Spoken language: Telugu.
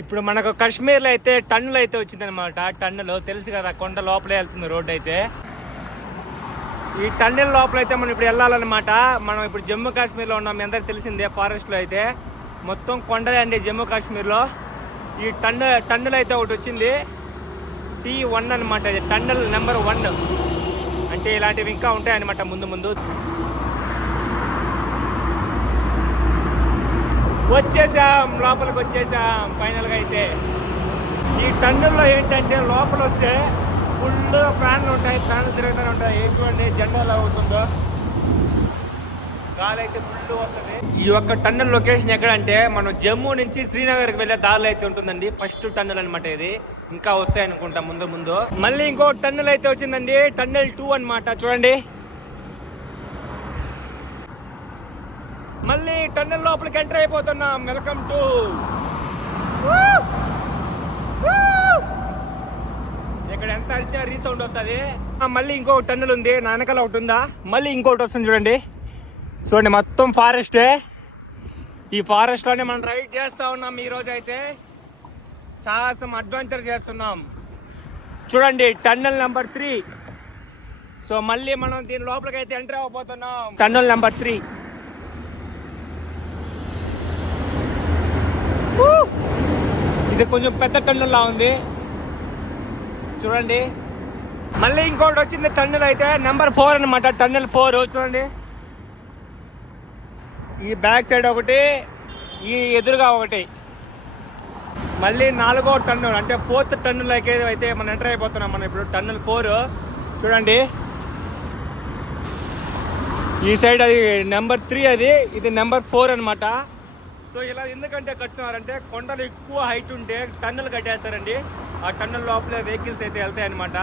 ఇప్పుడు మనకు కాశ్మీర్లో అయితే టన్నులు అయితే వచ్చిందనమాట. టన్నులు తెలుసు కదా, కొండ లోపలే వెళ్తుంది రోడ్ అయితే. ఈ టన్నెల్ లోపల అయితే మనం ఇప్పుడు వెళ్ళాలన్నమాట. మనం ఇప్పుడు జమ్మూ కాశ్మీర్లో ఉన్నాం, మీ అందరికి తెలిసిందే. ఫారెస్ట్లో అయితే మొత్తం కొండలే అండి జమ్మూ కాశ్మీర్లో. ఈ టన్నులు అయితే ఒకటి వచ్చింది, T1 అనమాట. ఇది టన్నెల్ నెంబర్ 1. అంటే ఇలాంటివి ఇంకా ఉంటాయన్నమాట ముందు ముందు. వచ్చేసాం, లోపలికి వచ్చేసాం ఫైనల్గా అయితే. ఈ టన్నుల్లో ఏంటంటే లోపల వస్తే ఫుల్ ఫ్యాన్లు ఉంటాయి, ఫ్యాన్లు తిరుగుతూనే ఉంటాయి. చూడండి జెండా ఎలా అవుతుందో, గాలి అయితే ఫుల్ వస్తుంది. ఈ ఒక్క టన్నెల్ లొకేషన్ ఎక్కడంటే మనం జమ్మూ నుంచి శ్రీనగర్కి వెళ్ళే దారిలో అయితే ఉంటుందండి. ఫస్ట్ టన్నెల్ అనమాట ఇది. ఇంకా వస్తాయి అనుకుంటా ముందు ముందు. మళ్ళీ ఇంకో టన్నెల్ అయితే వచ్చిందండి, టన్నెల్ 2 అనమాట. చూడండి మళ్ళీ టన్నెల్ లోపలికి ఎంటర్ అయిపోతున్నాం. వెల్కమ్ టు ఇక్కడ ఎంత అరిచినా రీసౌండ్ వస్తుంది. మళ్ళీ ఇంకో టన్నెల్ ఉంది, నా వెనకాల ఒకటి ఉందా, మళ్ళీ ఇంకోటి వస్తుంది. చూడండి మొత్తం ఫారెస్టే. ఈ ఫారెస్ట్ లోనే మనం రైడ్ చేస్తా ఉన్నాం ఈ రోజు అయితే. సాహసం అడ్వెంచర్ చేస్తున్నాం. చూడండి టన్నెల్ నెంబర్ 3. సో మళ్ళీ మనం దీని లోపలికి అయితే ఎంటర్ అవ్వబోతున్నాం. Tunnel number 3. ఇది కొంచెం పెద్ద టన్నెల్ లా ఉంది చూడండి. మళ్ళీ ఇంకోటి వచ్చింది టన్నెల్ అయితే నెంబర్ 4 అనమాట. టన్నెల్ 4 చూడండి. ఈ బ్యాక్ సైడ్ ఒకటి, ఈ ఎదురుగా ఒకటి. మళ్ళీ 4వ టన్నెల్ అంటే 4th టన్నెల్ అయితే మనం ఎంటర్ అయిపోతున్నాం. మనం ఇప్పుడు టన్నెల్ 4 చూడండి. ఈ సైడ్ అది నెంబర్ 3, అది ఇది నెంబర్ 4 అనమాట. సో ఇలా ఎందుకంటే కట్టినారంటే కొండలు ఎక్కువ హైట్ ఉంటే టన్నెల్ కట్టేస్తారండి. ఆ టన్నెల్ లోపల వెహికల్స్ అయితే వెళ్తాయి అనమాట.